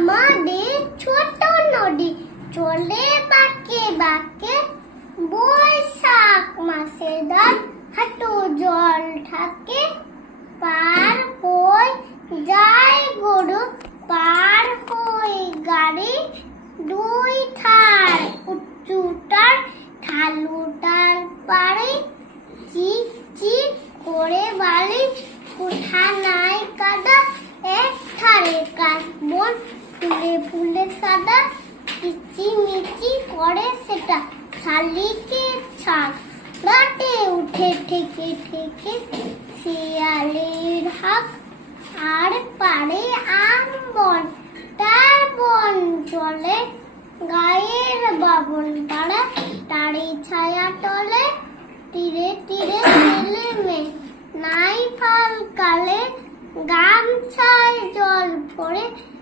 আমাদের ছোট নদী চলে বাঁকে বাঁকে, বৈশাখ মাসে দান হাঁটু জল থাকে। পার হয়ে যায় গরু, পার হয়ে গাড়ি, দুই ধার উঁচুটার ঢালুটার পারে। চিক চিক করে বালি, কোঠা নাই কাদা, এক ধারে কাশবন ফুলে ফুলে সাদা। কিচিমিচি করে সেটা শালিকের ছাগ, রাতে উঠে ঠেকে ঠেকে শিয়ালের হাঁক। আর পারে আম বন, তার বন চলে গায়ের বাবন পাড়া, তারি ছায়া তলে। তীরে তীরে ছেলে মেয়ে নাই ফাল কালে, গামছায় জল ভরে